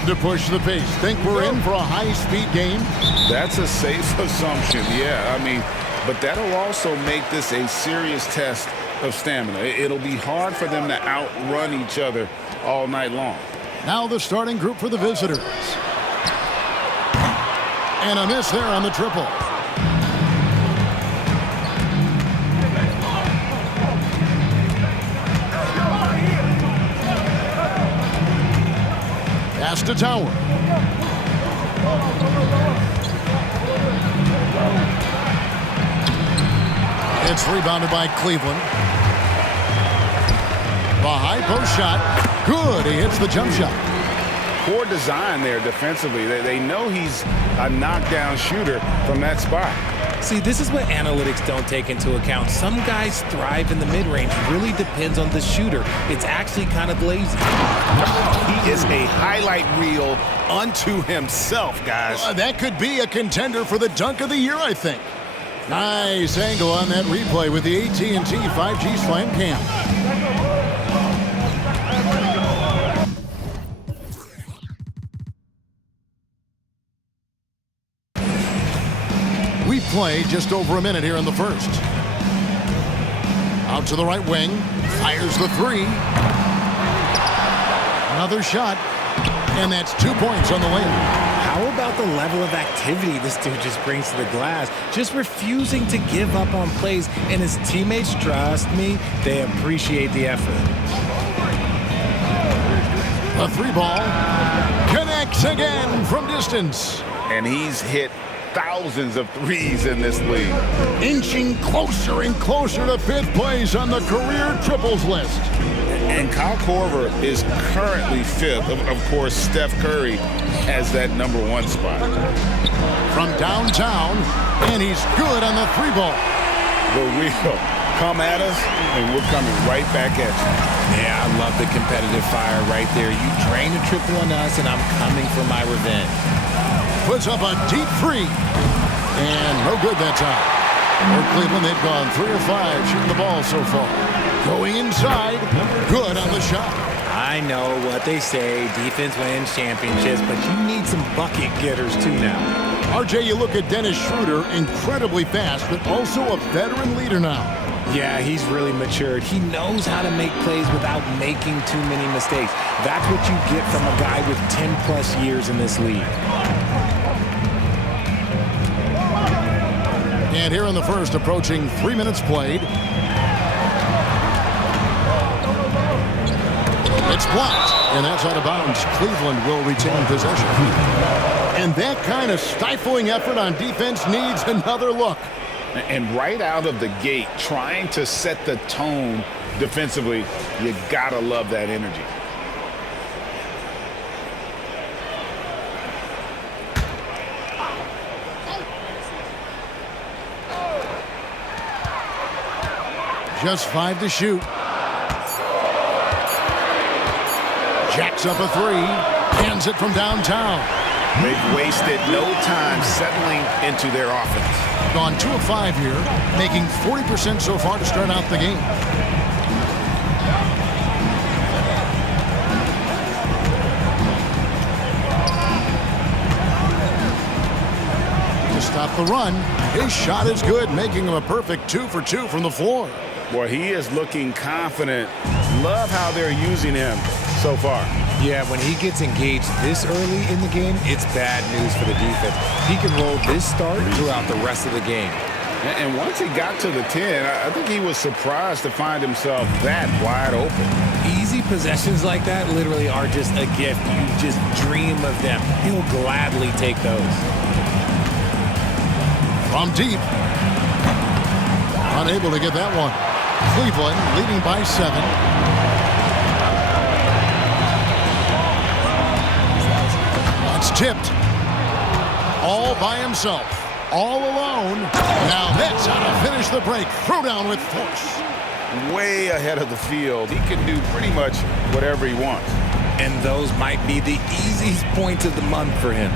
love to push the pace. Think we're in for a high-speed game? That's a safe assumption, yeah. I mean, but that'll also make this a serious test of stamina. It'll be hard for them to outrun each other all night long. Now the starting group for the visitors. And a miss there on the triple. Pass to Tower. It's rebounded by Cleveland. The high post shot. Good. He hits the jump shot. Poor design there defensively. They know he's a knockdown shooter from that spot. See, this is what analytics don't take into account. Some guys thrive in the mid-range. Really depends on the shooter. It's actually kind of lazy. He is a highlight reel unto himself, guys. That could be a contender for the dunk of the year, I think. Nice angle on that replay with the AT&T 5G Slam Cam. We play just over a minute here in the first. Out to the right wing. Fires the three. Another shot. And that's 2 points on the layup. How about the level of activity this dude just brings to the glass? Just refusing to give up on plays. And his teammates, trust me, they appreciate the effort. The three ball connects again from distance. And he's hit thousands of threes in this league. Inching closer and closer to fifth place on the career triples list. And Kyle Korver is currently fifth. Of course, Steph Curry has that #1 spot. From downtown, and he's good on the three ball. The wheel. Come at us, and we're coming right back at you. Yeah, I love the competitive fire right there. You drain a triple on us, and I'm coming for my revenge. Puts up a deep three. And no good that time. For Cleveland, they've gone 3 or 5 shooting the ball so far. Going inside. Good on the shot. I know what they say. Defense wins championships, but you need some bucket getters too now. RJ, you look at Dennis Schroeder, incredibly fast, but also a veteran leader now. Yeah, he's really matured. He knows how to make plays without making too many mistakes. That's what you get from a guy with 10-plus years in this league. And here in the first, approaching 3 minutes played. It's blocked, and that's out of bounds. Cleveland will retain possession. And that kind of stifling effort on defense needs another look. And right out of the gate, trying to set the tone defensively, you gotta love that energy. Just 5 to shoot. Jacks up a three. Hands it from downtown. They've wasted no time settling into their offense. Gone 2 of 5 here, making 40% so far to start out the game. To stop the run, his shot is good, making him a perfect 2 for 2 from the floor. Boy, he is looking confident. Love how they're using him so far. Yeah, when he gets engaged this early in the game, it's bad news for the defense. He can roll this start throughout the rest of the game. And once he got to the 10, I think he was surprised to find himself that wide open. Easy possessions like that literally are just a gift. You just dream of them. He'll gladly take those. From deep. Unable to get that one. Cleveland leading by 7. It's tipped. All by himself. All alone. Now that's how to finish the break. Throw down with force. Way ahead of the field. He can do pretty much whatever he wants. And those might be the easiest points of the month for him.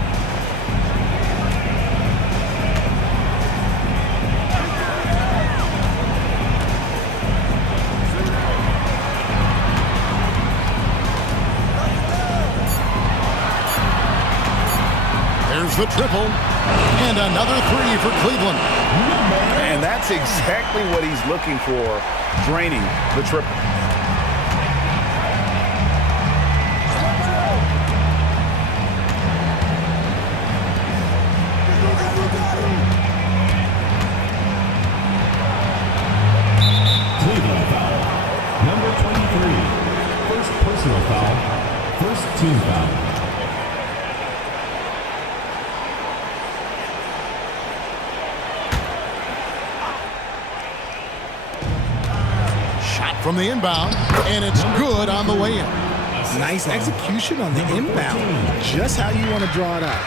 There's the triple. And another three for Cleveland. And that's exactly what he's looking for, draining the triple. Cleveland foul. Number 23. First personal foul. First team foul. From the inbound, and it's good on the way in. Nice execution on the inbound. Just how you want to draw it up.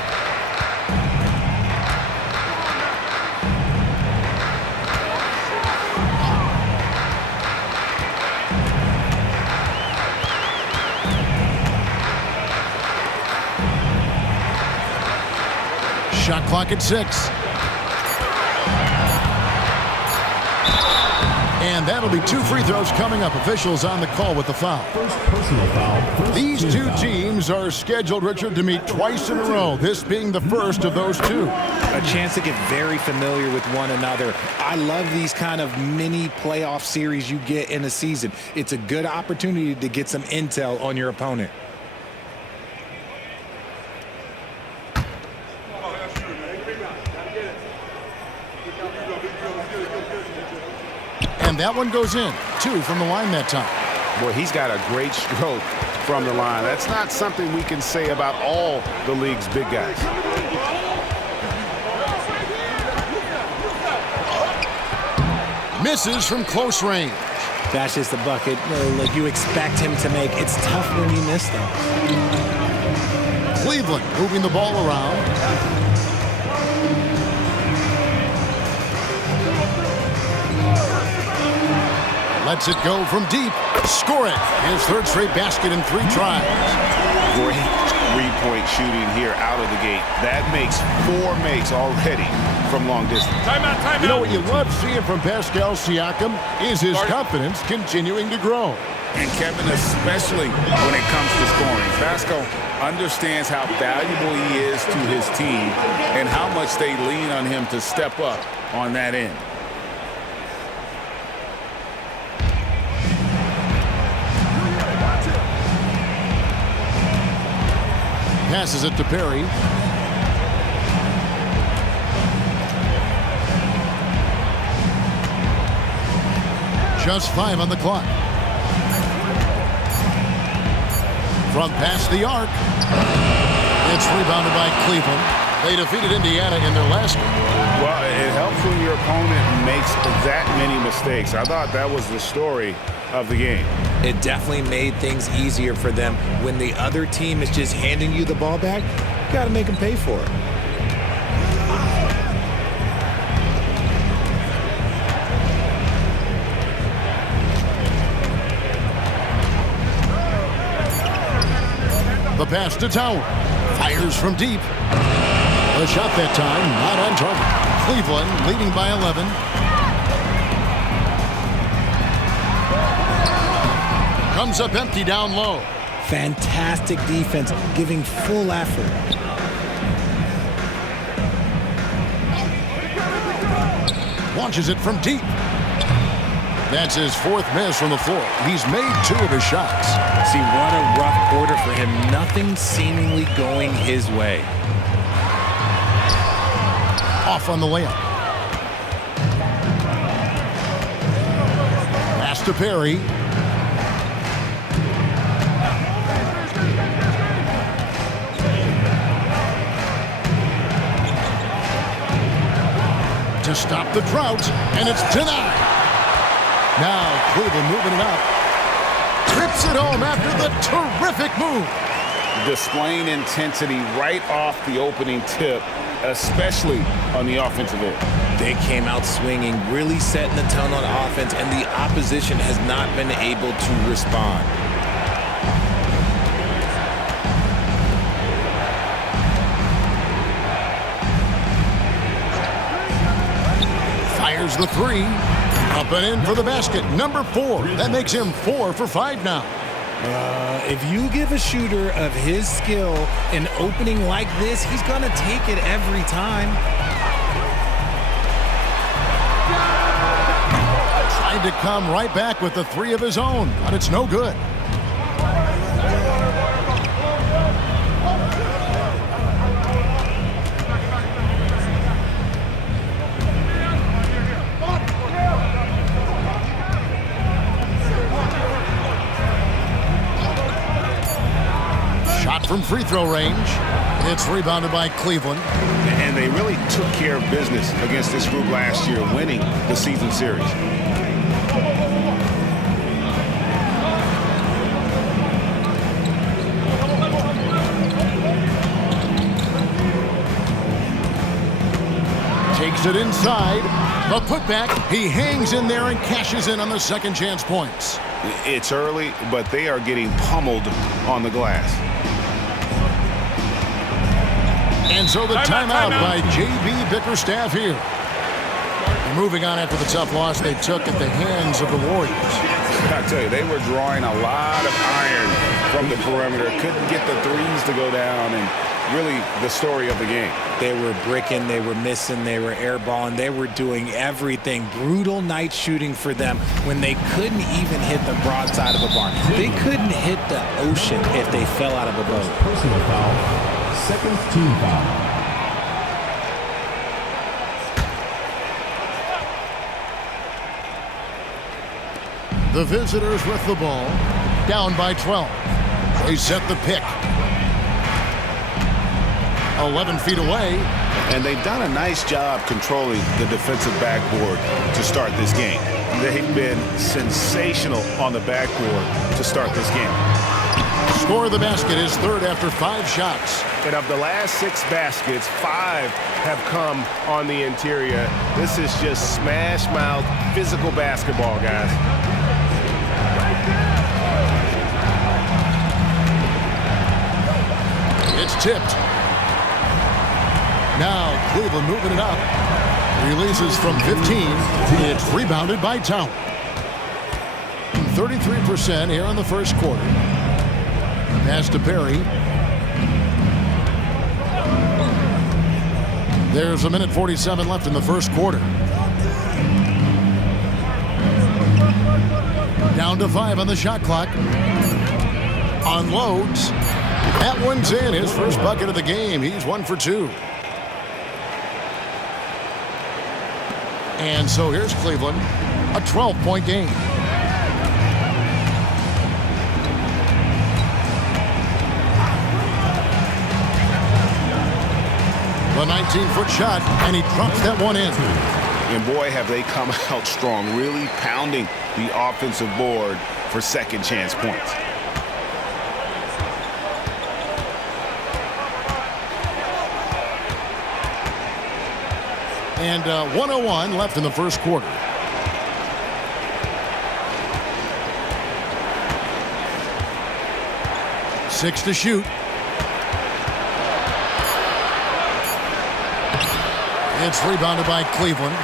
Shot clock at 6. And that'll be 2 free throws coming up. Officials on the call with the foul. First personal foul. These two teams are scheduled, Richard, to meet twice in a row, this being the first of those two. A chance to get very familiar with one another. I love these kind of mini playoff series you get in a season. It's a good opportunity to get some intel on your opponent. And that one goes in. 2 from the line that time. Boy, he's got a great stroke from the line. That's not something we can say about all the league's big guys. Misses from close range. That's just the bucket like you expect him to make. It's tough when you miss them. Cleveland moving the ball around. Lets it go from deep. Score it. His third straight basket in 3 tries. Great three-point shooting here out of the gate. That makes 4 makes already from long distance. Timeout. You know what you love seeing from Pascal Siakam is his confidence continuing to grow. And Kevin, especially when it comes to scoring. Pascal understands how valuable he is to his team and how much they lean on him to step up on that end. Passes it to Perry. Just 5 on the clock. From past the arc. It's rebounded by Cleveland. They defeated Indiana in their last game. Well, it helps when your opponent makes that many mistakes. I thought that was the story of the game. It definitely made things easier for them. When the other team is just handing you the ball back, you got to make them pay for it. The pass to Tower. Fires from deep. The shot that time, not on target. Cleveland leading by 11. Comes up empty down low. Fantastic defense, giving full effort. Launches it from deep. That's his 4th miss from the floor. He's made 2 of his shots. See, what a rough quarter for him. Nothing seemingly going his way. Off on the layup. Pass to Perry. To stop the drought, and it's denied. Now Cleveland moving it up. Trips it home after the terrific move. Displaying intensity right off the opening tip, especially on the offensive end. They came out swinging, really setting the tone on offense, and the opposition has not been able to respond. Fires the 3. Up and in for the basket. Number 4. That makes him 4 for 5 now. If you give a shooter of his skill an opening like this, he's going to take it every time. Tried to come right back with the three of his own, but it's no good. Shot from free throw range. It's rebounded by Cleveland. And they really took care of business against this group last year, winning the season series. Takes it inside. The putback. He hangs in there and cashes in on the second chance points. It's early, but they are getting pummeled on the glass. And so the timeout by J.B. Bickerstaff here. And moving on after the tough loss they took at the hands of the Warriors. I tell you, they were drawing a lot of iron from the perimeter. Couldn't get the threes to go down, and really the story of the game. They were bricking, they were missing, they were airballing, they were doing everything. Brutal night shooting for them when they couldn't even hit the broadside of a barn. They couldn't hit the ocean if they fell out of a boat. Personal foul. Second team foul. The visitors with the ball, down by 12. They set the pick. 11 feet away. And they've done a nice job controlling the defensive backboard to start this game. They've been sensational on the backboard to start this game. Score of the basket is third after 5 shots. And of the last 6 baskets, 5 have come on the interior. This is just smash mouth physical basketball, guys. It's tipped. Now Cleveland moving it up. Releases from 15. It's rebounded by Town. 33% here in the first quarter. Pass to Perry. There's a minute 47 left in the first quarter. Down to 5 on the shot clock. Unloads. That one's in. His first bucket of the game. He's 1 for 2. And so here's Cleveland. A 12-point game. The 19-foot shot, and he drops that one in. And boy, have they come out strong, really pounding the offensive board for second chance points. And 1:01 left in the first quarter. Six to shoot. It's rebounded by Cleveland.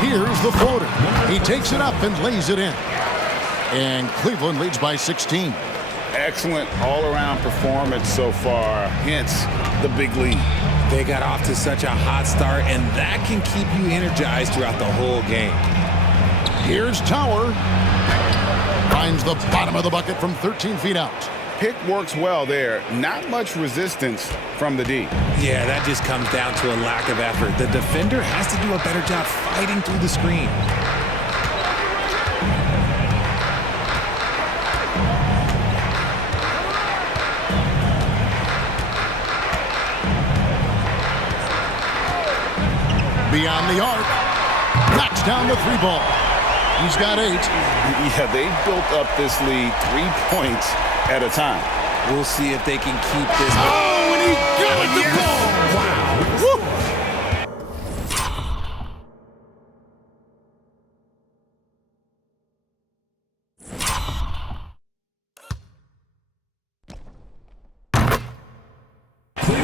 Here's the floater. He takes it up and lays it in. And Cleveland leads by 16. Excellent all-around performance so far, hence the big lead. They got off to such a hot start, and that can keep you energized throughout the whole game. Here's Tower. Finds the bottom of the bucket from 13 feet out. Pick works well there. Not much resistance from the D. Yeah, that just comes down to a lack of effort. The defender has to do a better job fighting through the screen. Beyond the arc. Knocks down the 3 ball. He's got 8. Yeah, they built up this lead 3 points at a time. We'll see if they can keep this. Oh, and he got it the ball. Wow. Woo.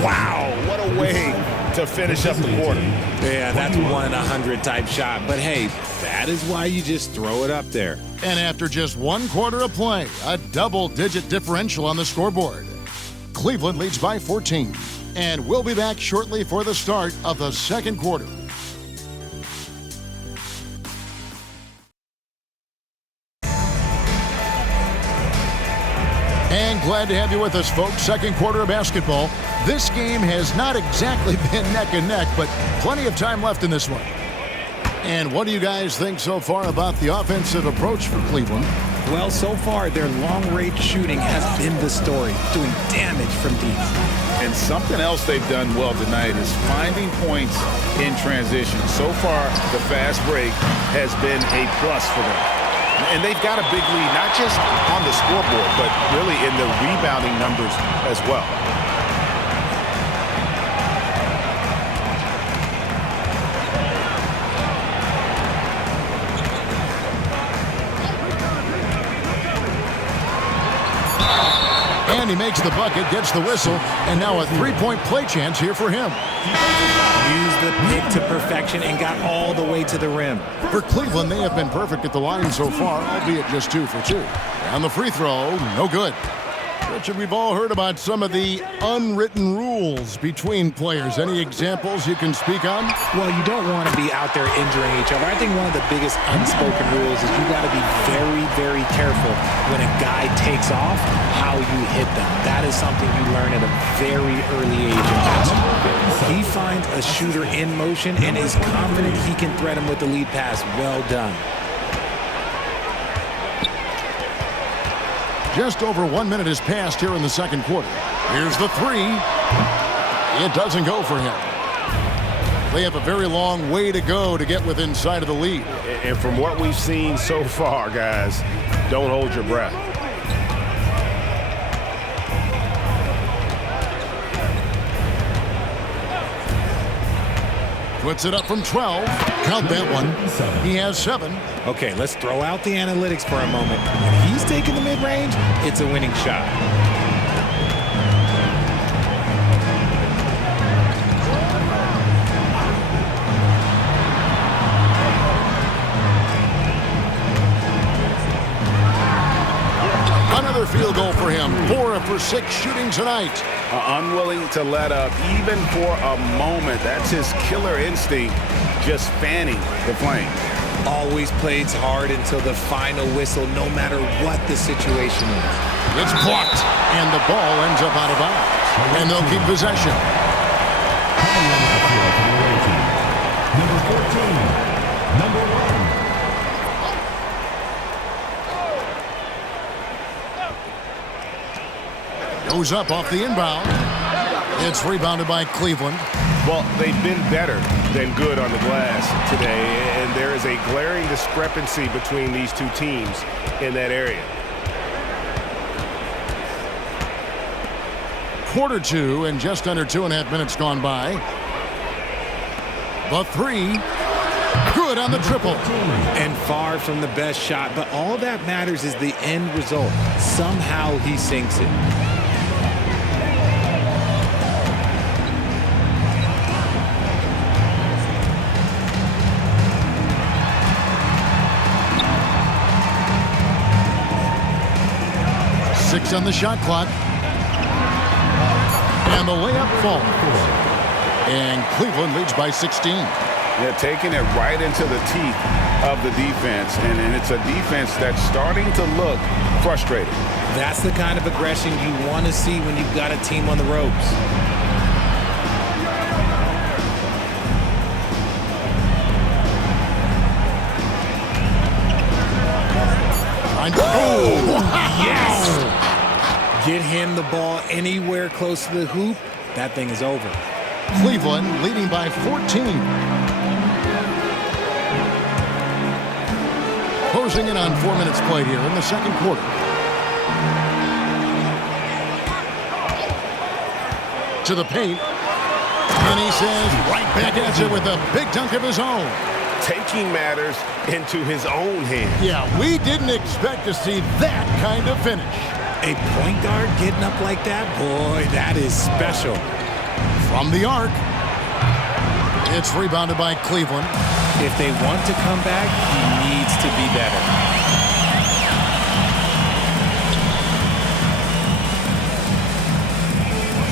Wow, what a way to finish up the quarter. Yeah, that's 1 in 100 type shot. But hey, that is why you just throw it up there. And after just 1 quarter of play, a double-digit differential on the scoreboard. Cleveland leads by 14. And we'll be back shortly for the start of the second quarter. And glad to have you with us, folks. Second quarter of basketball. This game has not exactly been neck and neck, but plenty of time left in this one. And what do you guys think so far about the offensive approach for Cleveland? Well, so far, their long-range shooting has been the story, doing damage from deep. And something else they've done well tonight is finding points in transition. So far, the fast break has been a plus for them. And they've got a big lead, not just on the scoreboard, but really in the rebounding numbers as well. And he makes the bucket, gets the whistle, and now a three-point play chance here for him. Used the pick to perfection and got all the way to the rim. For Cleveland, they have been perfect at the line so far, albeit just 2 for 2. And the free throw, no good. Richard, we've all heard about some of the unwritten rules between players. Any examples you can speak on? Well, you don't want to be out there injuring each other. I think one of the biggest unspoken rules is you got to be very, very careful when a guy takes off, how you hit them. That is something you learn at a very early age in basketball. He finds a shooter in motion and is confident he can thread him with the lead pass. Well done. Just over 1 minute has passed here in the second quarter. Here's the three. It doesn't go for him. They have a very long way to go to get within sight of the lead. And from what we've seen so far, guys, don't hold your breath. Puts it up from 12. Count that one. He has 7. Okay, let's throw out the analytics for a moment. When he's taking the mid-range, it's a winning shot. Another field goal for him. 4 for 6 shooting tonight. Unwilling to let up even for a moment. That's his killer instinct, just fanning the flame. Always plays hard until the final whistle, no matter what the situation is. It's blocked, and the ball ends up out of bounds. And they'll keep possession. Number 14, number 1. Goes up off the inbound. It's rebounded by Cleveland. Well, they've been better than good on the glass today, and there is a glaring discrepancy between these two teams in that area. Quarter 2 and just under 2.5 minutes gone by. The three, good on the triple. And far from the best shot, but all that matters is the end result. Somehow he sinks it. Six on the shot clock. And the layup falls. And Cleveland leads by 16. They're taking it right into the teeth of the defense, and it's a defense that's starting to look frustrated. That's the kind of aggression you want to see when you've got a team on the ropes. Oh, wow. Yes! Get him the ball anywhere close to the hoop, that thing is over. Cleveland leading by 14. Closing in on 4 minutes played here in the second quarter. To the paint. And he says right back at you with a big dunk of his own. Taking matters into his own hands. Yeah, we didn't expect to see that kind of finish. A point guard getting up like that? Boy, that is special. From the arc. It's rebounded by Cleveland. If they want to come back, he needs to be better.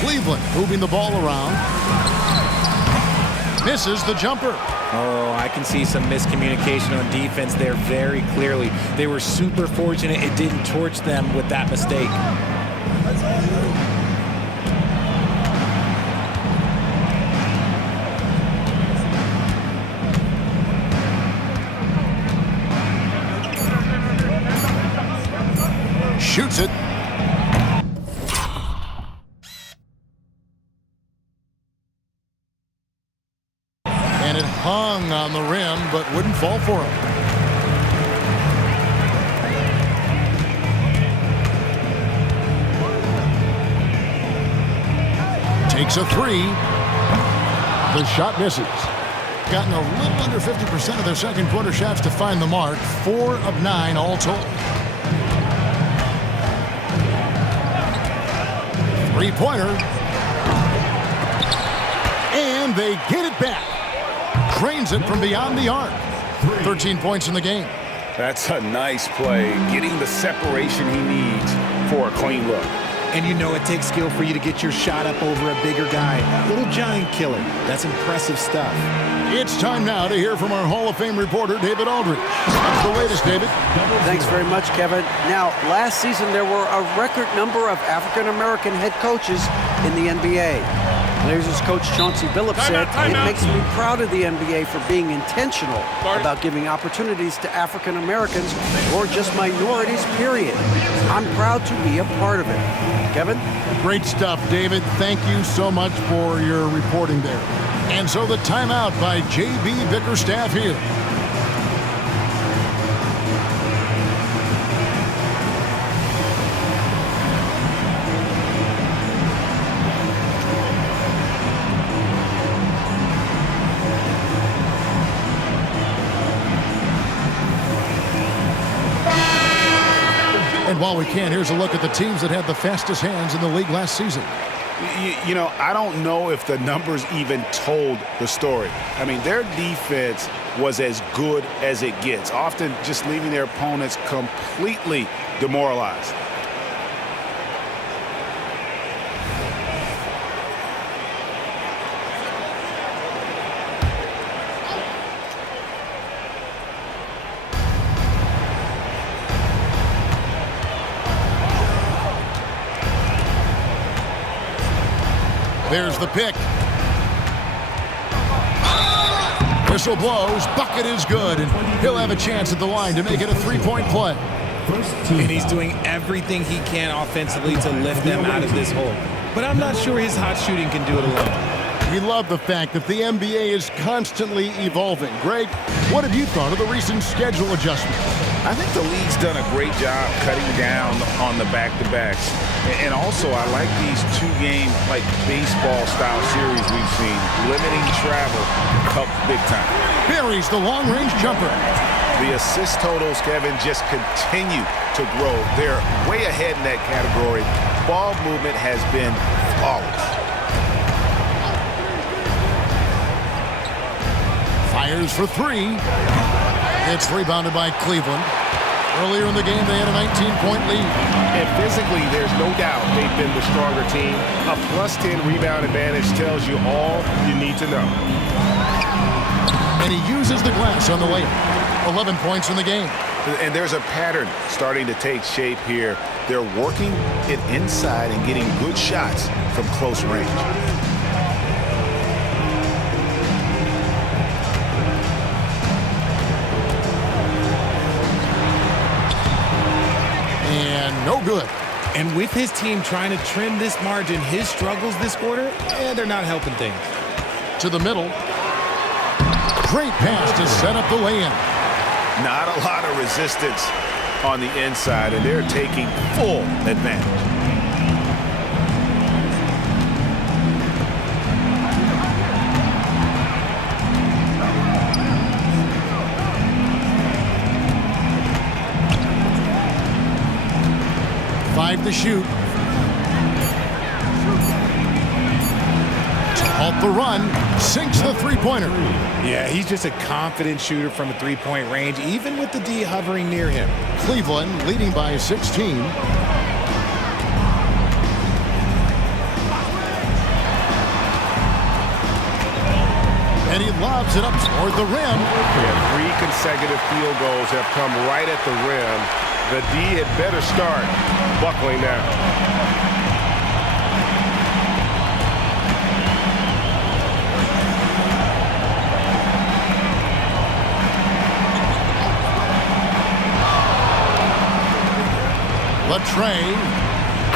Cleveland moving the ball around. Misses the jumper. Oh, I can see some miscommunication on defense there very clearly. They were super fortunate it didn't torch them with that mistake. Shoots it. And it hung on the rim, but wouldn't fall for him. Takes a three. The shot misses. Gotten a little under 50% of their second quarter shots to find the mark. 4 of 9 all told. Three-pointer. And they get it back. Cranes it from beyond the arc. 13 points in the game. That's a nice play, getting the separation he needs for a clean look. And you know it takes skill for you to get your shot up over a bigger guy. Little giant killer. That's impressive stuff. It's time now to hear from our Hall of Fame reporter, David Aldridge. What's the latest, David? Thanks very much, Kevin. Now, last season there were a record number of African-American head coaches in the NBA. Blazers coach Chauncey Billups said, "It makes me proud of the NBA for being intentional about giving opportunities to African Americans or just minorities, period. I'm proud to be a part of it." Kevin? Great stuff, David. Thank you so much for your reporting there. And so the timeout by J.B. Bickerstaff here. And while we can, here's a look at the teams that had the fastest hands in the league last season. You know, I don't know if the numbers even told the story. I mean, their defense was as good as it gets, often just leaving their opponents completely demoralized. There's the pick. Whistle blows. Bucket is good. And he'll have a chance at the line to make it a three-point play. And he's doing everything he can offensively to lift them out of this hole. But I'm not sure his hot shooting can do it alone. We love the fact that the NBA is constantly evolving. Greg, what have you thought of the recent schedule adjustments? I think the league's done a great job cutting down on the back-to-backs. And also, I like these two-game, like, baseball-style series we've seen. Limiting travel helps big time. Buries the long-range jumper. The assist totals, Kevin, just continue to grow. They're way ahead in that category. Ball movement has been flawless. Fires for three. It's rebounded by Cleveland. Earlier in the game, they had a 19-point lead. And physically, there's no doubt they've been the stronger team. A +10 rebound advantage tells you all you need to know. And he uses the glass on the layup. 11 points in the game. And there's a pattern starting to take shape here. They're working it inside and getting good shots from close range. No good. And with his team trying to trim this margin, his struggles this quarter, they're not helping things. To the middle. Great pass to set up the lay-in. Not a lot of resistance on the inside, and they're taking full advantage. To shoot. halt the run, sinks the three-pointer. Yeah, he's just a confident shooter from a three-point range, even with the D hovering near him. Cleveland leading by 16. And he lobs it up toward the rim. Yeah, 3 consecutive field goals have come right at the rim. The D had better start buckling now. Latrey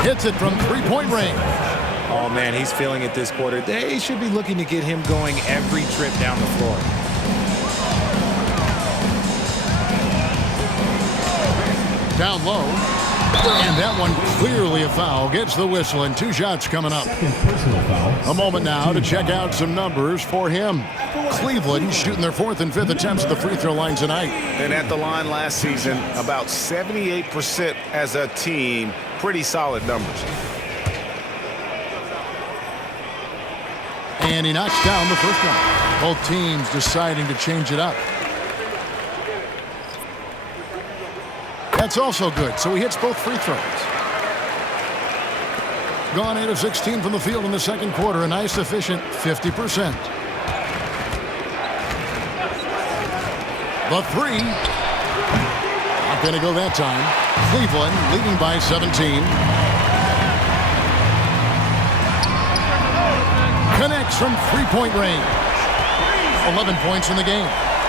hits it from three-point range. Oh, man, he's feeling it this quarter. They should be looking to get him going every trip down the floor. Down low. And that one clearly a foul. Gets the whistle, and 2 shots coming up. Second personal foul. A moment now to check out some numbers for him. Cleveland shooting their 4th and 5th attempts at the free throw line tonight. And at the line last season, about 78% as a team. Pretty solid numbers. And he knocks down the first one. Both teams deciding to change it up. That's also good, so he hits both free throws. Gone 8 of 16 from the field in the second quarter. A nice, efficient 50%. The 3. Not going to go that time. Cleveland leading by 17. Connects from three-point range. 11 points in the game.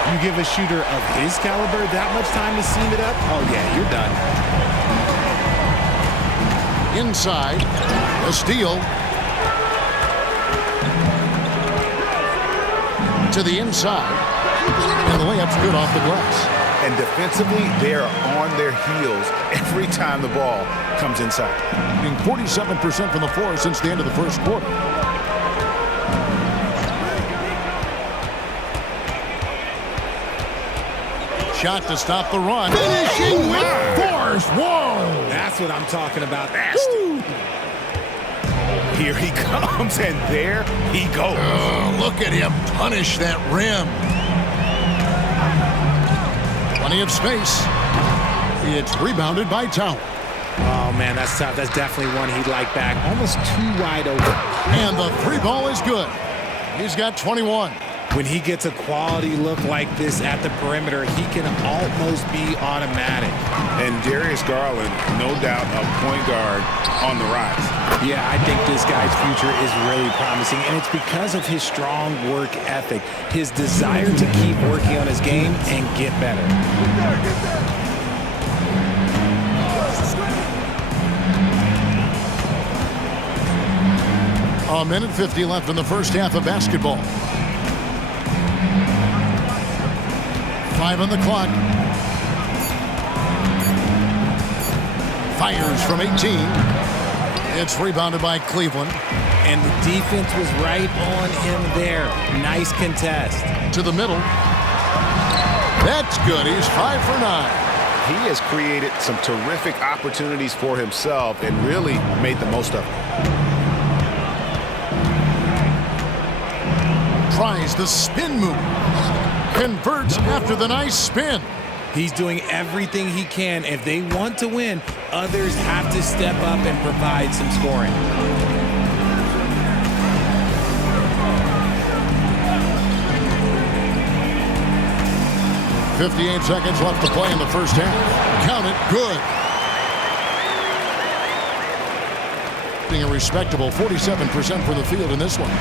You give a shooter of his caliber that much time to seam it up? Oh, yeah, you're done. Inside, a steal. To the inside. And the layup's good off the glass. And defensively, they are on their heels every time the ball comes inside. Being 47% from the floor since the end of the first quarter. Shot to stop the run. Finishing with force. Whoa! That's what I'm talking about. Here he comes, and there he goes. Look at him punish that rim. Plenty of space. It's rebounded by Town. Oh, man, that's tough. That's definitely one he'd like back. Almost too wide open. And the 3 ball is good. He's got 21. When he gets a quality look like this at the perimeter, he can almost be automatic. And Darius Garland, no doubt a point guard on the rise. Yeah, I think this guy's future is really promising, and it's because of his strong work ethic, his desire to keep working on his game and get better. A minute 50 left in the first half of basketball. 5 on the clock. Fires from 18. It's rebounded by Cleveland. And the defense was right on him there. Nice contest. To the middle. That's good. He's 5 for 9. He has created some terrific opportunities for himself and really made the most of it. Tries the spin move. Converts after the nice spin. He's doing everything he can. If they want to win, others have to step up and provide some scoring. .58 seconds left to play in the first half. Count it, good. Being a respectable 47% from the field in this one.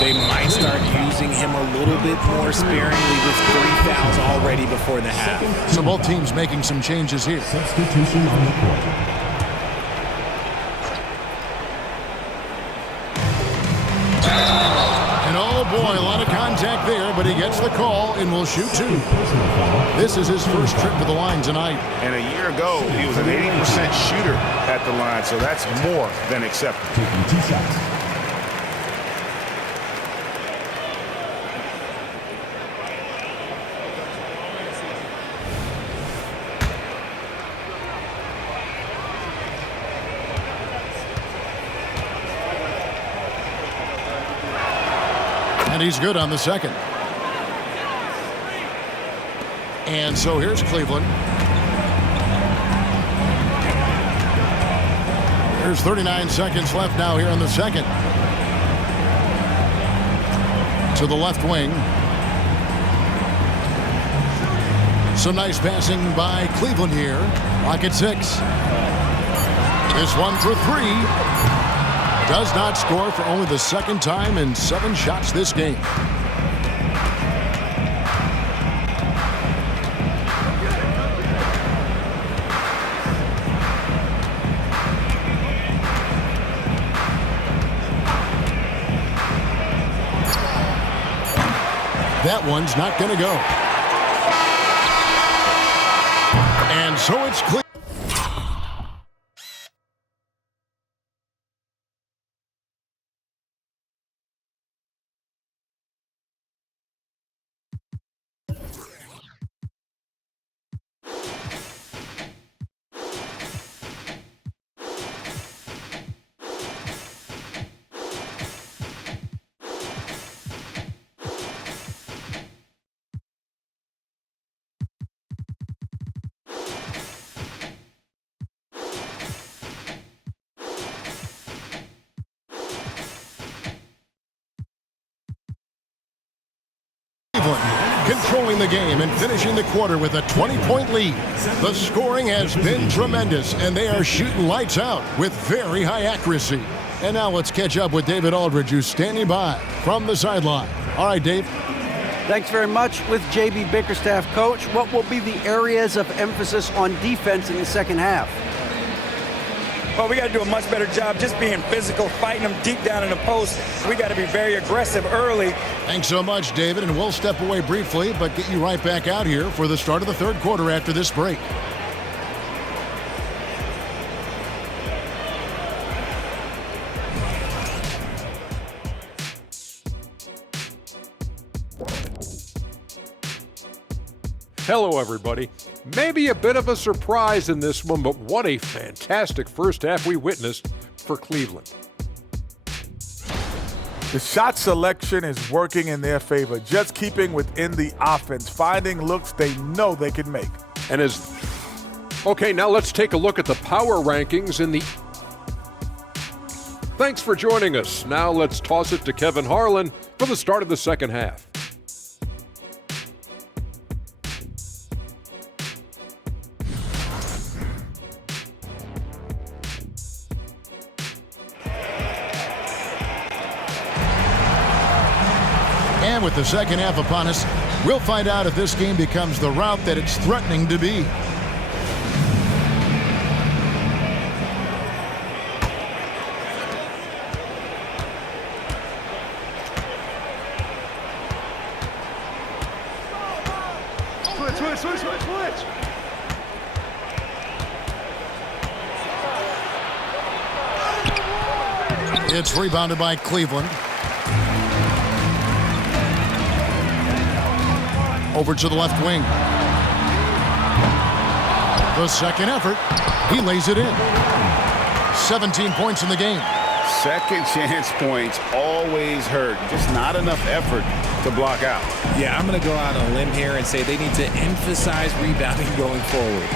They might start using him a little bit more sparingly with 3 fouls already before the half. So both teams making some changes here. Substitution on the court. And oh boy, a lot of contact there, but he gets the call and will shoot 2. This is his first trip to the line tonight. And a year ago, he was an 80% shooter at the line, so that's more than acceptable. Taking 2 shots. he's good on the second. And so here's Cleveland. There's 39 seconds left now here in the second. To the left wing. Some nice passing by Cleveland here. Lock at 6. This one for 3. Does not score for only the second time in 7 shots this game. That one's not going to go. And so it's clear. Controlling the game and finishing the quarter with a 20-point lead. The scoring has been tremendous, and they are shooting lights out with very high accuracy. And now let's catch up with David Aldridge, who's standing by from the sideline. All right, Dave. Thanks very much. With J.B. Bickerstaff, Coach, what will be the areas of emphasis on defense in the second half? Well, we got to do a much better job just being physical, fighting them deep down in the post. We got to be very aggressive early. Thanks so much, David, and we'll step away briefly, but get you right back out here for the start of the third quarter after this break. Hello, everybody. Maybe a bit of a surprise in this one, but what a fantastic first half we witnessed for Cleveland. The shot selection is working in their favor, just keeping within the offense, finding looks they know they can make. And okay, now let's take a look at the power rankings in the... Thanks for joining us. Now let's toss it to Kevin Harlan for the start of the second half. And with the second half upon us, we'll find out if this game becomes the route that it's threatening to be. Switch. It's rebounded by Cleveland. Over to the left wing. The second effort, he lays it in. 17 points in the game. Second chance points always hurt. Just not enough effort to block out. Yeah, I'm going to go out on a limb here and say they need to emphasize rebounding going forward.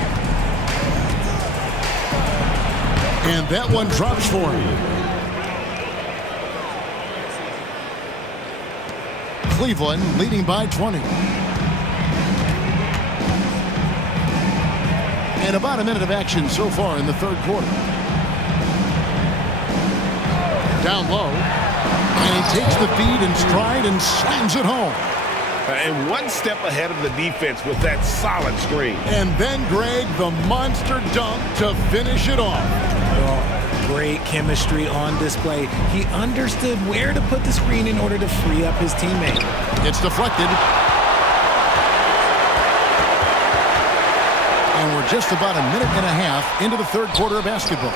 And that one drops for him. Cleveland leading by 20. And about a minute of action so far in the third quarter. Down low. And he takes the feed in stride and slams it home. And one step ahead of the defense with that solid screen. And then, Greg, the monster dunk to finish it off. Well, great chemistry on display. He understood where to put the screen in order to free up his teammate. It's deflected. And we're just about a minute and a half into the third quarter of basketball.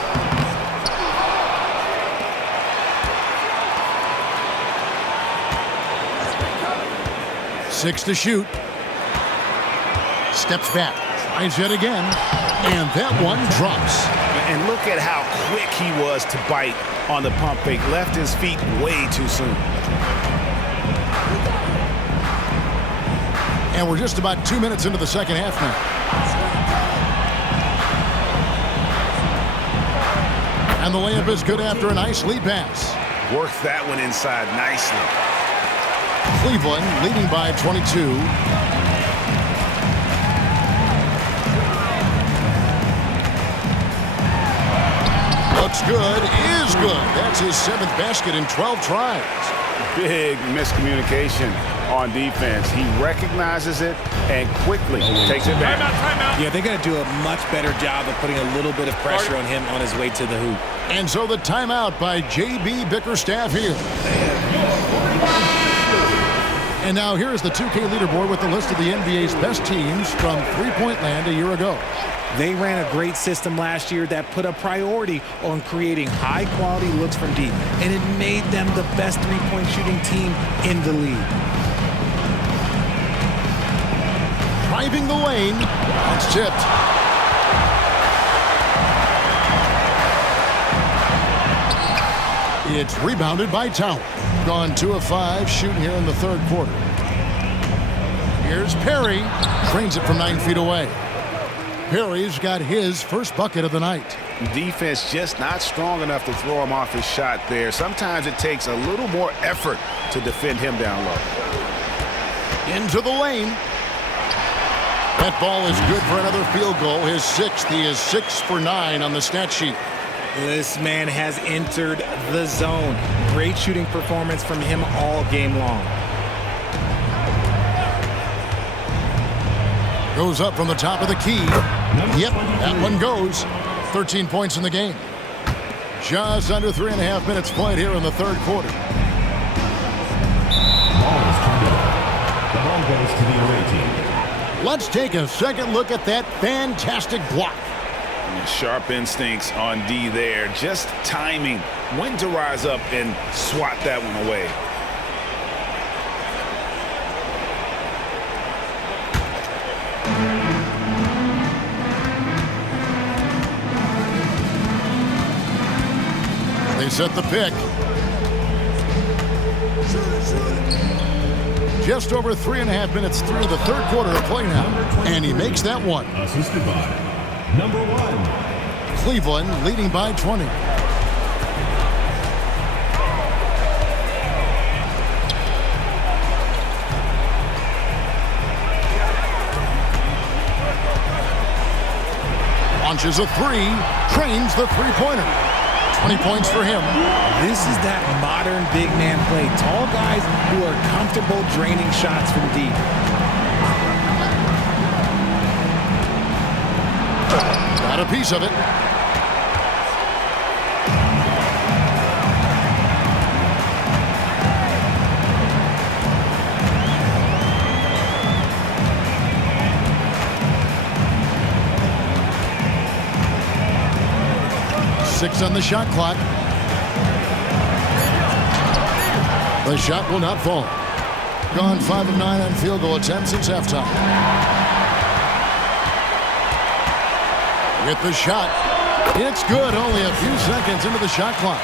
Six to shoot. Steps back. Tries it again. And that one drops. And look at how quick he was to bite on the pump fake. Left his feet way too soon. And we're just about 2 minutes into the second half now. And the layup is good after a nice lead pass. Worked that one inside nicely. Cleveland leading by 22. Looks good, is good. That's his 7th basket in 12 tries. Big miscommunication on defense. He recognizes it and quickly takes it back. Timeout. Yeah, they're going to do a much better job of putting a little bit of pressure on him on his way to the hoop. And so the timeout by J.B. Bickerstaff here. And now here's the 2K leaderboard with the list of the NBA's best teams from three-point land a year ago. They ran a great system last year that put a priority on creating high-quality looks from deep, and it made them the best three-point shooting team in the league. Driving the lane. It's tipped. It's rebounded by Tower. Gone 2 of 5, shooting here in the third quarter. Here's Perry. Drains it from 9 feet away. Perry's got his first bucket of the night. Defense just not strong enough to throw him off his shot there. Sometimes it takes a little more effort to defend him down low. Into the lane. That ball is good for another field goal. His 6th. He is 6 for 9 on the stat sheet. This man has entered the zone. Great shooting performance from him all game long. Goes up from the top of the key. Yep, that one goes. 13 points in the game. Just under 3.5 minutes played here in the third quarter. Ball is turned over. The ball goes to the away team. Let's take a second look at that fantastic block. Sharp instincts on D there. Just timing when to rise up and swat that one away. They set the pick. Just over 3.5 minutes through the third quarter of play now. And he makes that one. Assisted by number 1. Cleveland leading by 20. Launches a 3, trains the three-pointer. 20 points for him. This is that modern big man play. Tall guys who are comfortable draining shots from deep. Got a piece of it. Six on the shot clock. The shot will not fall. Gone 5 of 9 on field goal attempts since halftime. With the shot. It's good. Only a few seconds into the shot clock.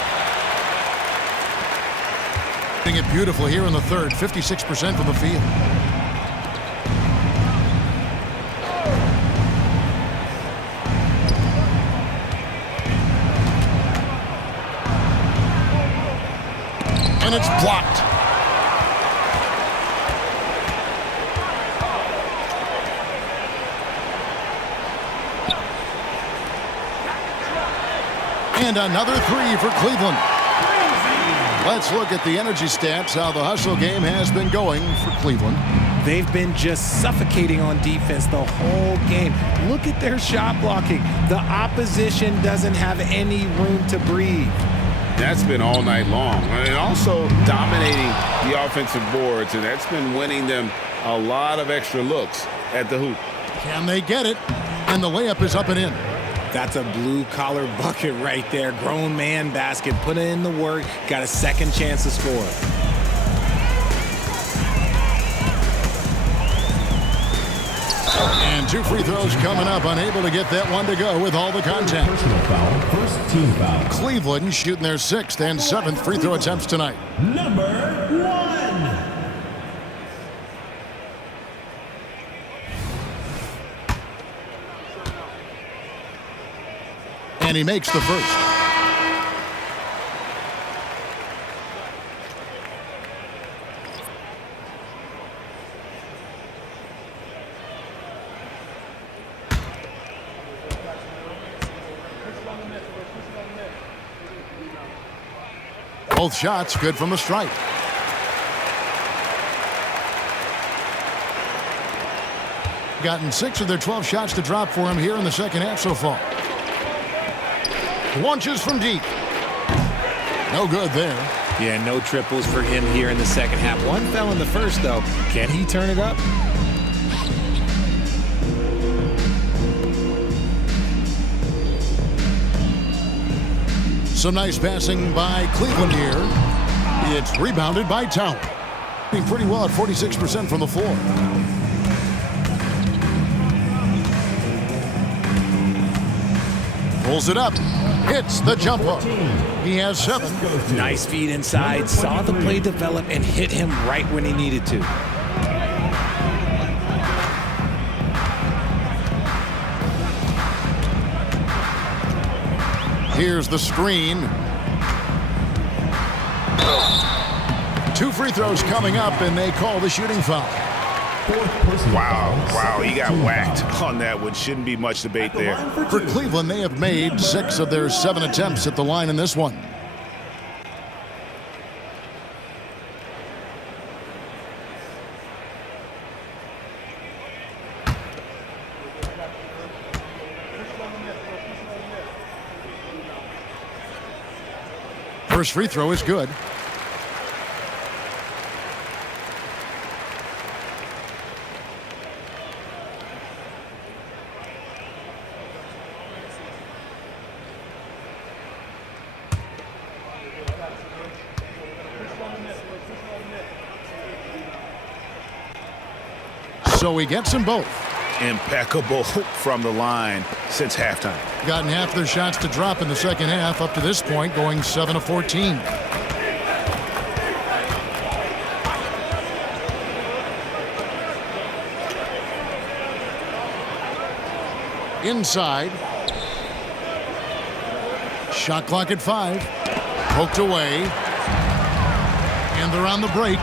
Doing it beautifully here in the third. 56% from the field. And it's blocked. And another 3 for Cleveland. Let's look at the energy stats, how the hustle game has been going for Cleveland. They've been just suffocating on defense the whole game. Look at their shot blocking. The opposition doesn't have any room to breathe. That's been all night long. And also dominating the offensive boards, and that's been winning them a lot of extra looks at the hoop. Can they get it? And the layup is up and in. That's a blue-collar bucket right there. Grown man basket. Put in the work. Got a second chance to score. And 2 free throws coming up. Unable to get that one to go with all the contact. Personal foul. First team foul. Cleveland shooting their 6th and 7th free throw attempts tonight. Number 1. And he makes the first. Both shots good from the stripe. Gotten 6 of their 12 shots to drop for him here in the second half so far. Launches from deep. No good there. Yeah, no triples for him here in the second half. One fell in the first, though. Can he turn it up? Some nice passing by Cleveland here. It's rebounded by Town. Being pretty well at 46% from the floor. Pulls it up. Hits the jumper. He has 7. Nice feed inside. Saw the play develop and hit him right when he needed to. Here's the screen. 2 free throws coming up, and they call the shooting foul. Wow, he got whacked on that one. Shouldn't be much debate there. For Cleveland, they have made 6 of their 7 attempts at the line in this one. First free throw is good. So he gets them both. Impeccable from the line since halftime. Gotten half their shots to drop in the second half up to this point, going 7 of 14. Inside. Shot clock at 5. Poked away. And they're on the break.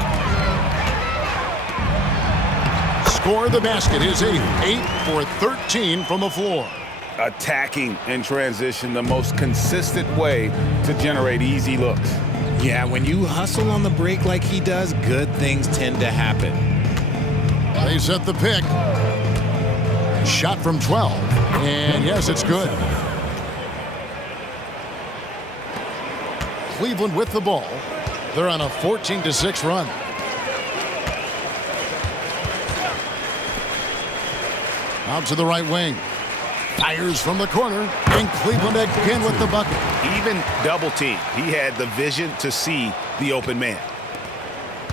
Score the basket, his 8th. 8 for 13 from the floor. Attacking in transition, the most consistent way to generate easy looks. Yeah, when you hustle on the break like he does, good things tend to happen. They set the pick. Shot from 12. And yes, it's good. Cleveland with the ball. They're on a 14-6 run. Out to the right wing. Fires from the corner. And Cleveland again with the bucket. Even double team. He had the vision to see the open man.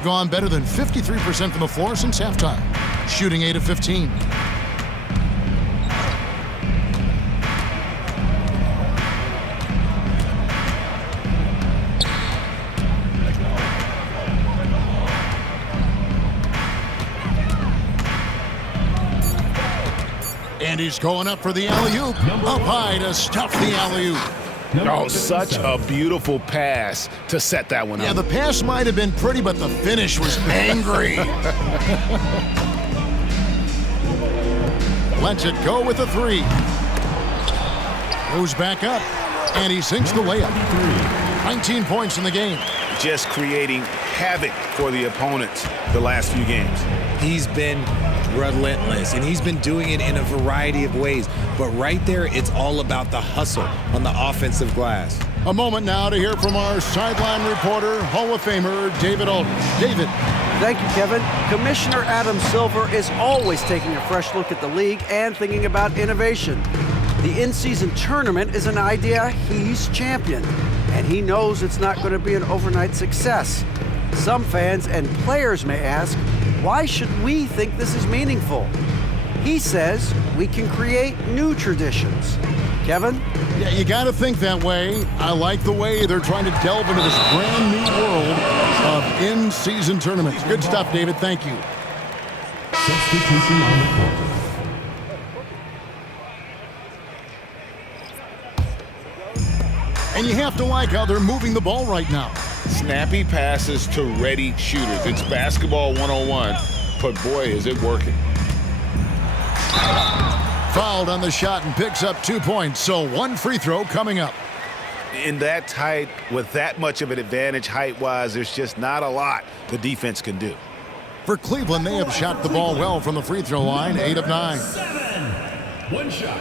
Gone better than 53% from the floor since halftime. Shooting 8 of 15. And he's going up for the alley-oop. Up high to stuff the alley-oop. Oh, such a beautiful pass to set that one up. Yeah, the pass might have been pretty, but the finish was angry. Lets it go with a 3. Goes back up, and he sinks the layup. 19 points in the game. Just creating havoc for the opponents the last few games. He's been relentless, and he's been doing it in a variety of ways. But right there, it's all about the hustle on the offensive glass. A moment now to hear from our sideline reporter, Hall of Famer David Aldridge. David. Thank you, Kevin. Commissioner Adam Silver is always taking a fresh look at the league and thinking about innovation. The in-season tournament is an idea he's championed, and he knows it's not going to be an overnight success. Some fans and players may ask, why should we think this is meaningful? He says we can create new traditions. Kevin? Yeah, you got to think that way. I like the way they're trying to delve into this brand new world of in-season tournaments. Good stuff, David. Thank you. Substitution on the court. And you have to like how they're moving the ball right now. Snappy passes to ready shooters. It's basketball 101, but boy, is it working. Fouled on the shot and picks up 2 points, so 1 free throw coming up. In that tight, with that much of an advantage height-wise, there's just not a lot the defense can do. For Cleveland, they have shot the ball well from the free throw line, 8 of 9. 1 shot.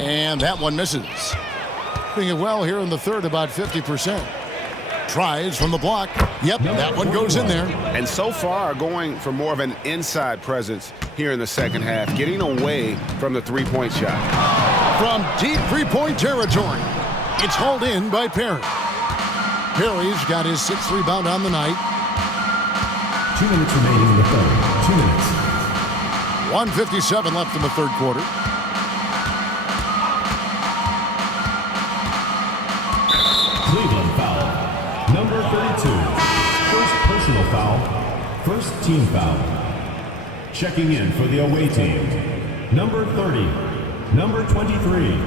And that one misses. Doing it well here in the third, about 50%. Tries from the block. Yep, that one goes in there. And so far, going for more of an inside presence here in the second half, getting away from the three-point shot. From deep three-point territory, it's hauled in by Perry. Perry's got his 6th rebound on the night. 2 minutes remaining in the third. 2 minutes. 1:57 left in the third quarter. Cleveland foul. Number 32. First personal foul. First team foul. Checking in for the away team. Number 30. Number 23.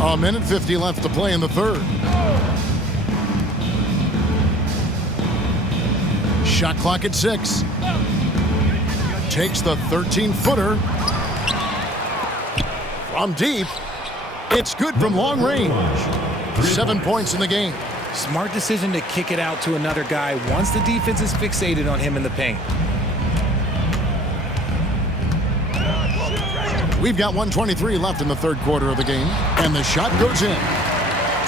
A minute 50 left to play in the third. Shot clock at 6. Takes the 13-footer. From deep. It's good from long range. 7 points in the game. Smart decision to kick it out to another guy once the defense is fixated on him in the paint. We've got 1:23 left in the third quarter of the game. And the shot goes in.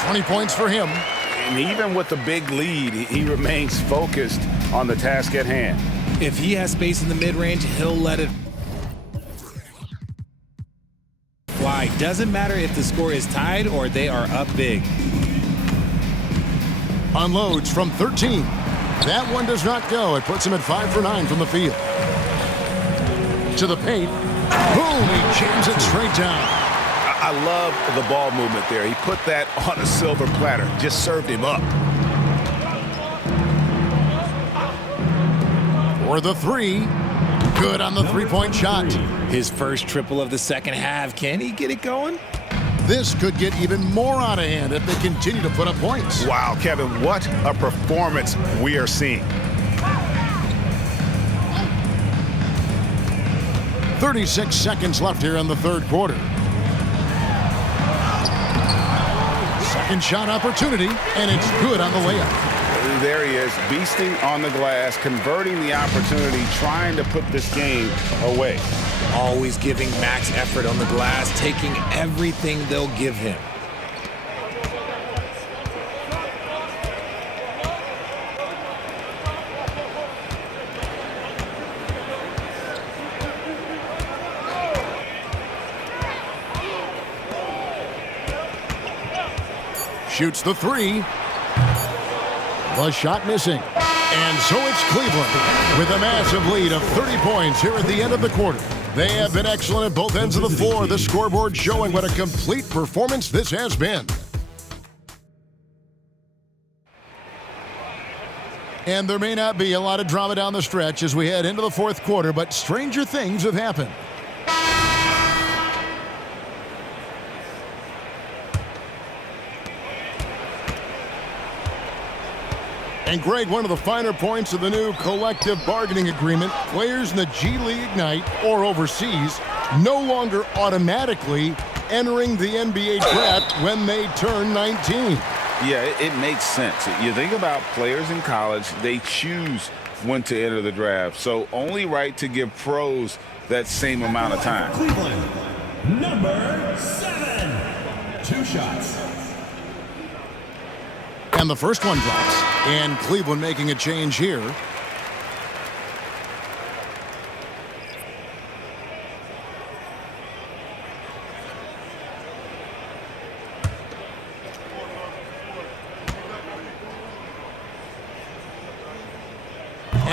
20 points for him. And even with the big lead, he remains focused on the task at hand. If he has space in the mid-range, he'll let it fly. Doesn't matter if the score is tied or they are up big. Unloads from 13. That one does not go. It puts him at 5 for 9 from the field. To the paint. Boom! He jams it straight down. I love the ball movement there. He put that on a silver platter. Just served him up. For the 3. Good on the three-point shot. His first triple of the second half. Can he get it going? This could get even more out of hand if they continue to put up points. Wow, Kevin, what a performance we are seeing. 36 seconds left here in the third quarter. Second shot opportunity, and it's good on the layup. There he is, beasting on the glass, converting the opportunity, trying to put this game away. Always giving max effort on the glass, taking everything they'll give him. Shoots the 3. The shot missing. And so it's Cleveland with a massive lead of 30 points here at the end of the quarter. They have been excellent at both ends of the floor. The scoreboard showing what a complete performance this has been. And there may not be a lot of drama down the stretch as we head into the fourth quarter, but stranger things have happened. And Greg, one of the finer points of the new collective bargaining agreement, players in the G League Ignite or overseas no longer automatically entering the NBA draft when they turn 19. Yeah, it makes sense. You think about players in college, they choose when to enter the draft. So only right to give pros that same amount of time. Cleveland, number 7. 2 shots. And the first one drops. And Cleveland making a change here.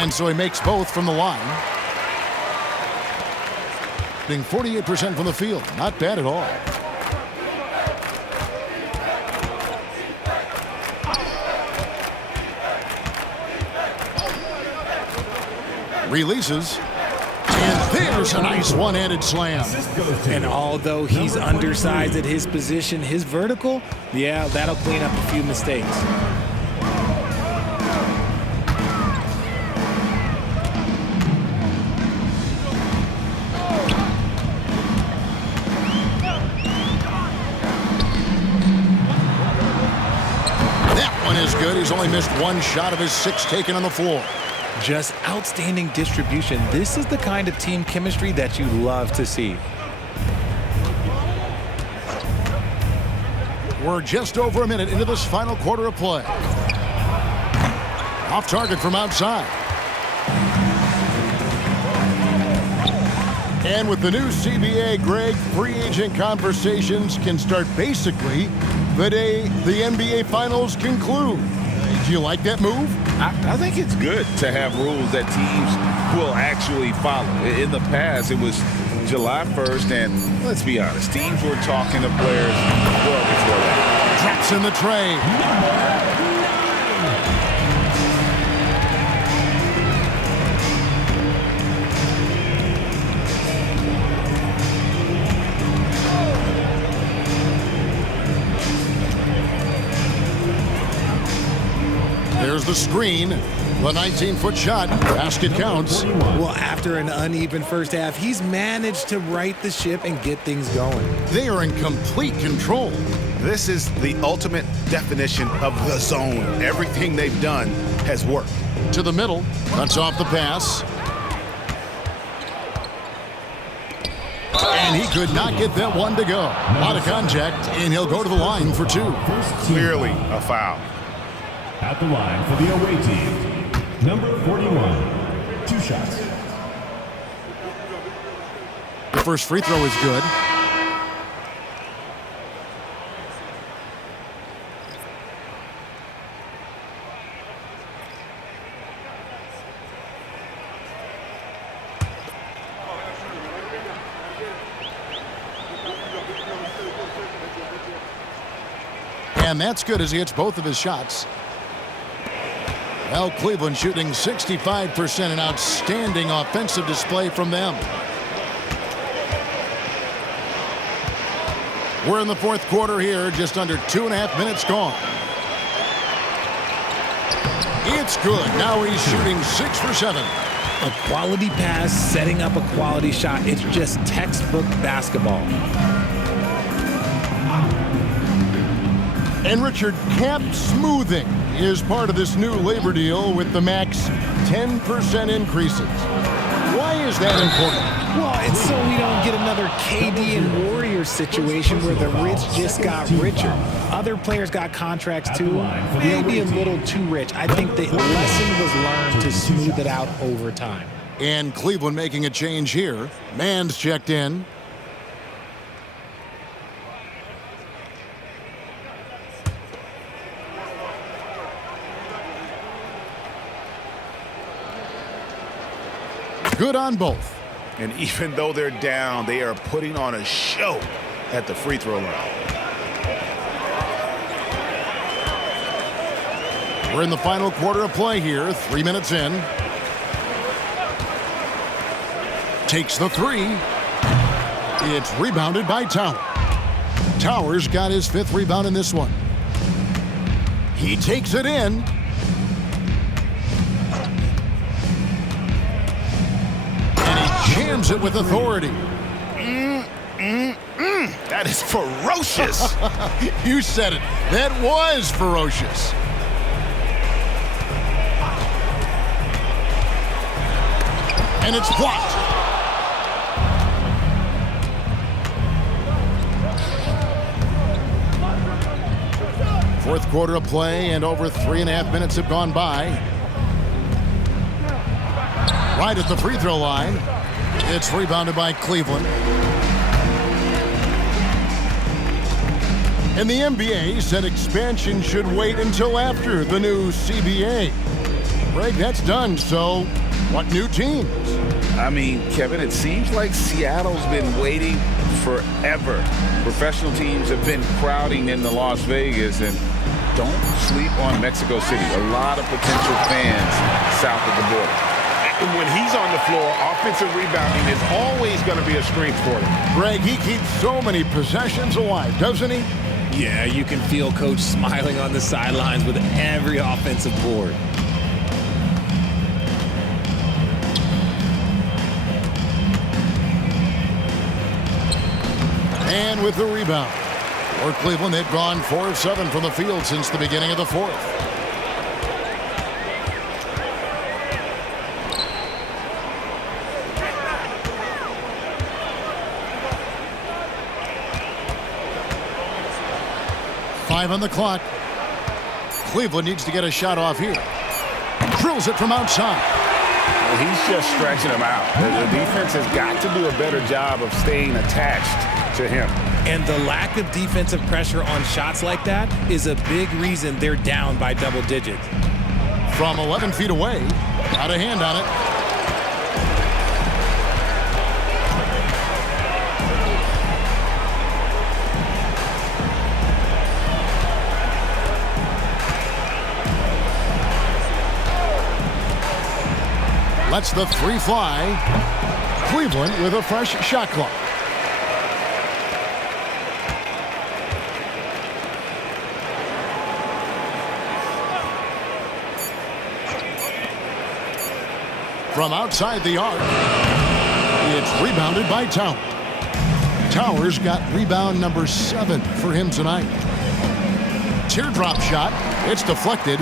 And so he makes both from the line. Being 48% from the field. Not bad at all. Releases. And there's a nice one-handed slam. And although he's undersized at his position, his vertical, yeah, that'll clean up a few mistakes. That one is good. He's only missed one shot of his 6 taken on the floor. Just outstanding distribution. This is the kind of team chemistry that you love to see. We're just over a minute into this final quarter of play. Off target from outside. And with the new CBA, Greg, free agent conversations can start basically the day the NBA Finals conclude. Do you like that move? I think it's good to have rules that teams will actually follow. In the past, it was July 1st, and let's be honest, teams were talking to players well before that. Drops in the tray. There's the screen. The 19-foot shot. Basket counts. Well, after an uneven first half, he's managed to right the ship and get things going. They are in complete control. This is the ultimate definition of the zone. Everything they've done has worked. To the middle. Cuts off the pass. And he could not get that one to go. A lot of contact, and he'll go to the line for 2. Clearly a foul. At the line for the away team, number 41, 2 shots. The first free throw is good. And that's good as he hits both of his shots. Well, Cleveland shooting 65%, an outstanding offensive display from them. We're in the fourth quarter here, just under 2.5 minutes gone. It's good. Now he's shooting 6 for 7. A quality pass, setting up a quality shot. It's just textbook basketball. And Richard, cap smoothing is part of this new labor deal with the max 10% increases. Why is that important? Well, it's so we don't get another KD and Warriors situation where the rich just got richer. Other players got contracts too, maybe a little too rich. I think the lesson was learned to smooth it out over time. And Cleveland making a change here. Mann's checked in. Good on both. And even though they're down, they are putting on a show at the free throw line. We're in the final quarter of play here, 3 minutes in. Takes the 3. It's rebounded by Tower. Towers got his 5th rebound in this one. He takes it in. Jams it with authority. That is ferocious. You said it. That was ferocious. And it's blocked. Fourth quarter of play, and over 3.5 minutes have gone by. Right at the free throw line. It's rebounded by Cleveland. And the NBA said expansion should wait until after the new CBA. Greg, that's done. So, what new teams? I mean, Kevin, it seems like Seattle's been waiting forever. Professional teams have been crowding into Las Vegas, and don't sleep on Mexico City. A lot of potential fans south of the border. And when he's on the floor, offensive rebounding is always going to be a strength for him. Greg, he keeps so many possessions alive, doesn't he? Yeah, you can feel Coach smiling on the sidelines with every offensive board. And with the rebound. For Cleveland, they've gone 4 of 7 from the field since the beginning of the fourth. Five on the clock. Cleveland needs to get a shot off here. Drills it from outside. Well, he's just stretching him out. The defense has got to do a better job of staying attached to him. And the lack of defensive pressure on shots like that is a big reason they're down by double digits. From 11 feet away, got a hand on it. Lets the three fly. Cleveland with a fresh shot clock. From outside the arc, it's rebounded by Towers. Towers got rebound number 7 for him tonight. Teardrop shot. It's deflected.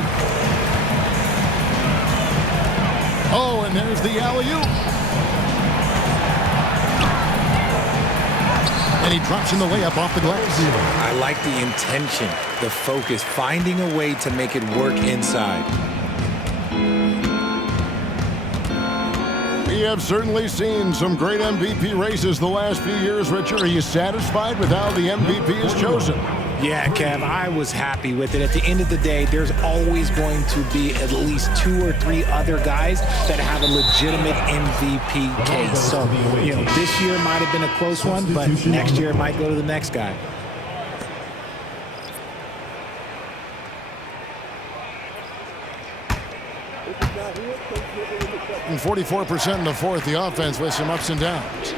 Oh, and there's the alley-oop. And he drops in the layup off the glass. I like the intention, the focus, finding a way to make it work inside. We have certainly seen some great MVP races the last few years, Richard. Are you satisfied with how the MVP is chosen? Yeah, Kev, I was happy with it. At the end of the day, there's always going to be at least 2 or 3 other guys that have a legitimate MVP case. So, this year might have been a close one, but next year it might go to the next guy. And 44% in the fourth, the offense with some ups and downs.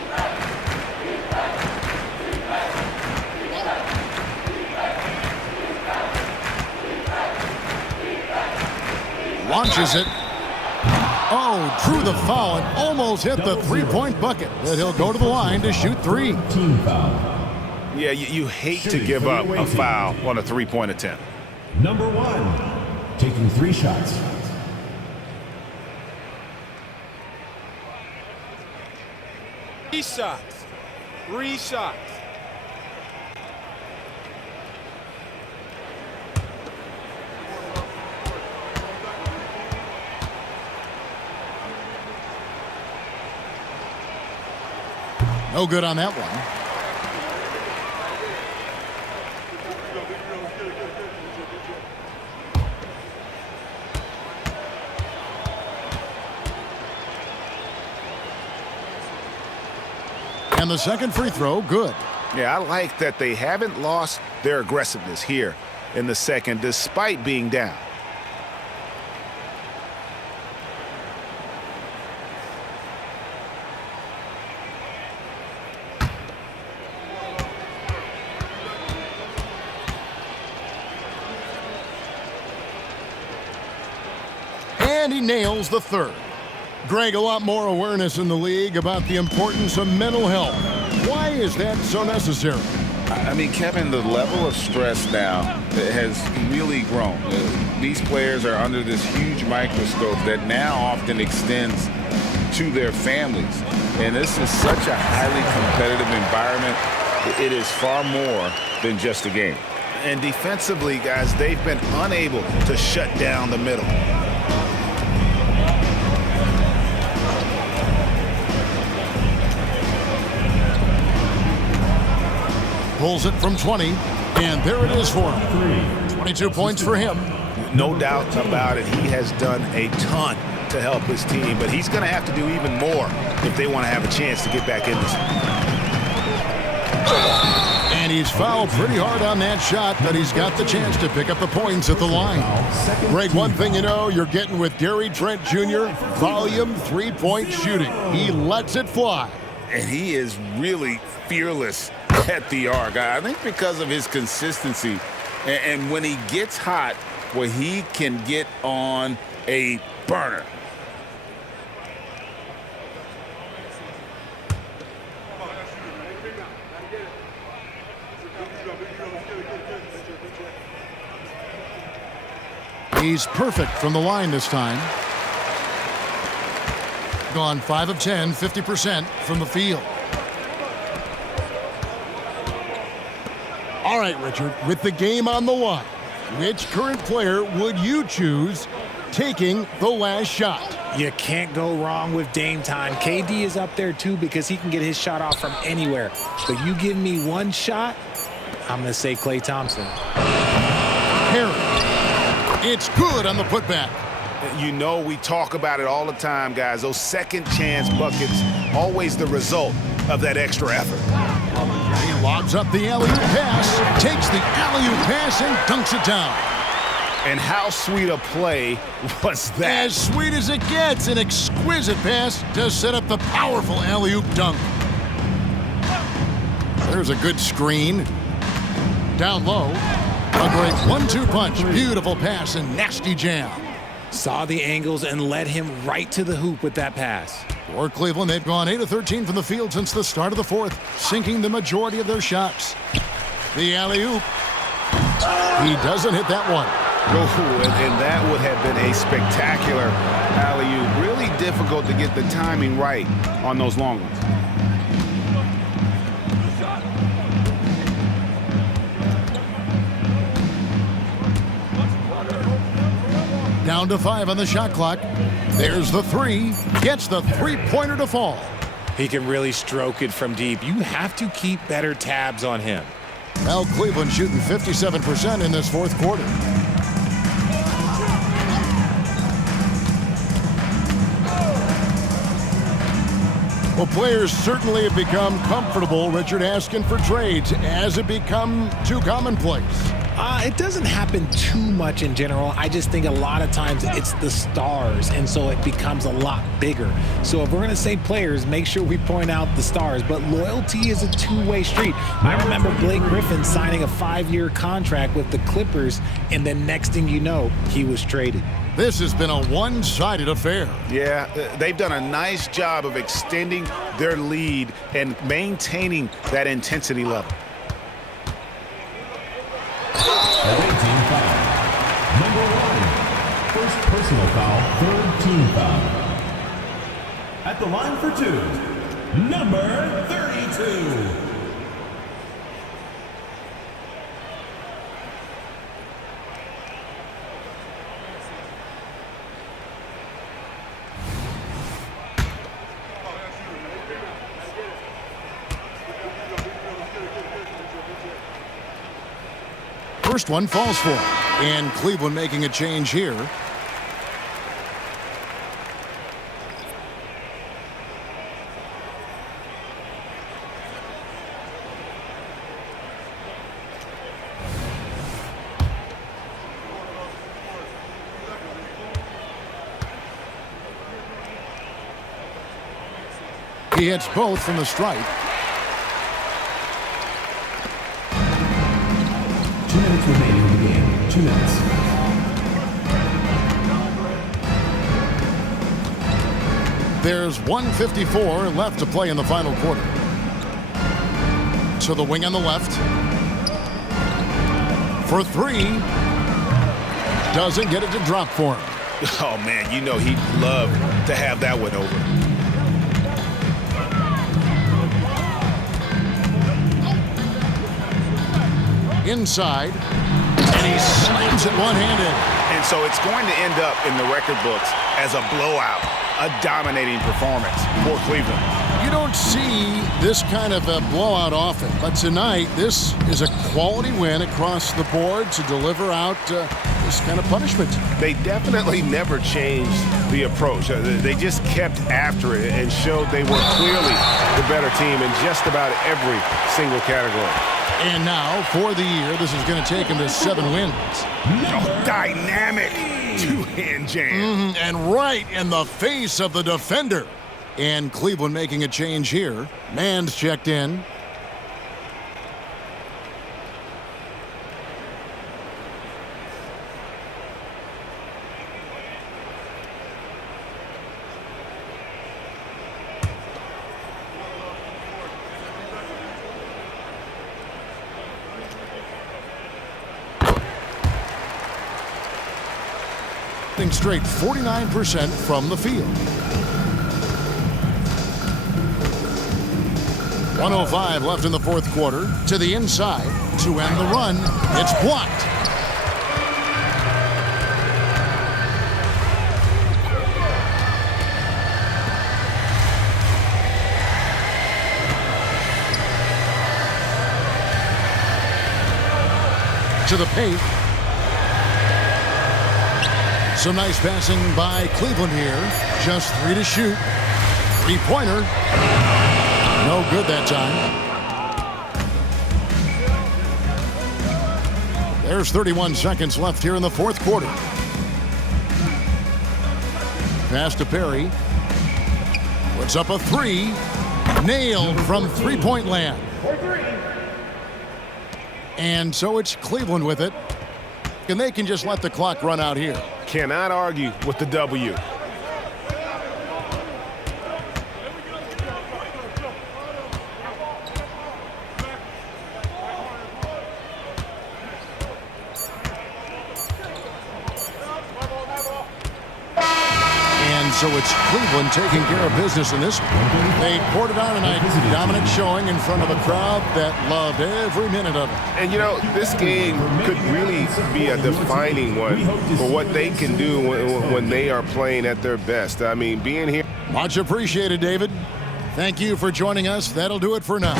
Launches it. Oh, drew the foul and almost hit the three-point bucket. But he'll go to the line to shoot 3. Team foul. Yeah, you hate to give up a foul on a three-point attempt. Number 1, taking 3 shots. Three shots. No good on that one. And the second free throw, good. Yeah, I like that they haven't lost their aggressiveness here in the second, despite being down. And he nails the third. Greg, a lot more awareness in the league about the importance of mental health. Why is that so necessary? I mean, Kevin, the level of stress now has really grown. These players are under this huge microscope that now often extends to their families. And this is such a highly competitive environment. It is far more than just a game. And defensively, guys, they've been unable to shut down the middle. Pulls it from 20, and there it is for him. 22 points for him. No doubt about it. He has done a ton to help his team, but he's going to have to do even more if they want to have a chance to get back in this. And he's fouled pretty hard on that shot, but he's got the chance to pick up the points at the line. Greg, one thing you know you're getting with Gary Trent Jr., volume three-point shooting. He lets it fly. And he is really fearless at the arc. I think because of his consistency. And when he gets hot, well, he can get on a burner. He's perfect from the line this time. Gone 5 of 10, 50% from the field. All right, Richard, with the game on the line, which current player would you choose taking the last shot? You can't go wrong with Dame time. KD is up there too because he can get his shot off from anywhere. But you give me one shot, I'm going to say Klay Thompson. Harry. It's good on the putback. You know we talk about it all the time, guys. Those second chance buckets, always the result of that extra effort. He lobs up the alley-oop pass, takes the alley-oop pass and dunks it down. And how sweet a play was that? As sweet as it gets, an exquisite pass to set up the powerful alley-oop dunk. There's a good screen. Down low. A great 1-2 punch, beautiful pass, and nasty jam. Saw the angles and led him right to the hoop with that pass. For Cleveland, they've gone 8 of 13 from the field since the start of the fourth, sinking the majority of their shots. The alley-oop. He doesn't hit that one. Oh, and that would have been a spectacular alley-oop. Really difficult to get the timing right on those long ones. Down to 5 on the shot clock. There's the 3. Gets the three-pointer to fall. He can really stroke it from deep. You have to keep better tabs on him. Well, Cleveland shooting 57% in this fourth quarter. Well, players certainly have become comfortable, Richard, asking for trades. Has it become too commonplace? It doesn't happen too much in general. I just think a lot of times it's the stars, and so it becomes a lot bigger. So if we're going to say players, make sure we point out the stars. But loyalty is a two-way street. I remember Blake Griffin signing a 5-year contract with the Clippers, and then next thing you know, he was traded. This has been a one-sided affair. Yeah, they've done a nice job of extending their lead and maintaining that intensity level. Away team foul. Number 1. First personal foul, third team foul. At the line for 2, number 32. First one falls for him. And Cleveland making a change here. He hits both from the stripe. 2 minutes remaining in the game. 2 minutes. There's 1:54 left to play in the final quarter. So the wing on the left. For 3. Doesn't get it to drop for him. Oh, man, you know he'd love to have that one over. Inside, and he slams it one-handed. And so it's going to end up in the record books as a blowout, a dominating performance for Cleveland. You don't see this kind of a blowout often, but tonight this is a quality win across the board to deliver out this kind of punishment. They definitely never changed the approach. They just kept after it and showed they were clearly the better team in just about every single category. And now, for the year, this is going to take him to 7 wins. Oh, dynamic two-hand jam. And right in the face of the defender. And Cleveland making a change here. Mann's checked in. Straight 49% from the field. 1:05 left in the fourth quarter. To the inside to end the run. It's blocked. To the paint. Some nice passing by Cleveland here. Just 3 to shoot. 3-pointer. No good that time. There's 31 seconds left here in the fourth quarter. Pass to Perry. Puts up a 3. Nailed from three-point land. And so it's Cleveland with it. And they can just let the clock run out here. Cannot argue with the W. And so it's Cleveland taking care of business in this one. They poured it on tonight. Dominant showing in front of a crowd that loved every minute of it. And, you know, this game could really be a defining one for what they can do when they are playing at their best. I mean, being here. Much appreciated, David. Thank you for joining us. That'll do it for now.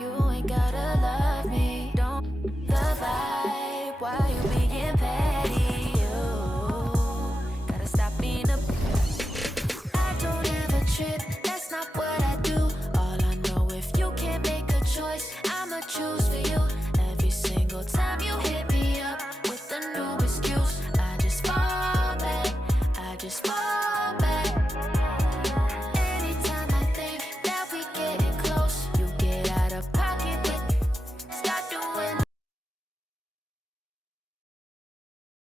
You ain't gotta love me. Don't the vibe. Why you being petty? You gotta stop being a. I don't ever trip. That's not what I do. All I know, if you can't make a choice, I'ma choose for you. Every single time you hit me up with a new excuse, I just fall back. I just fall.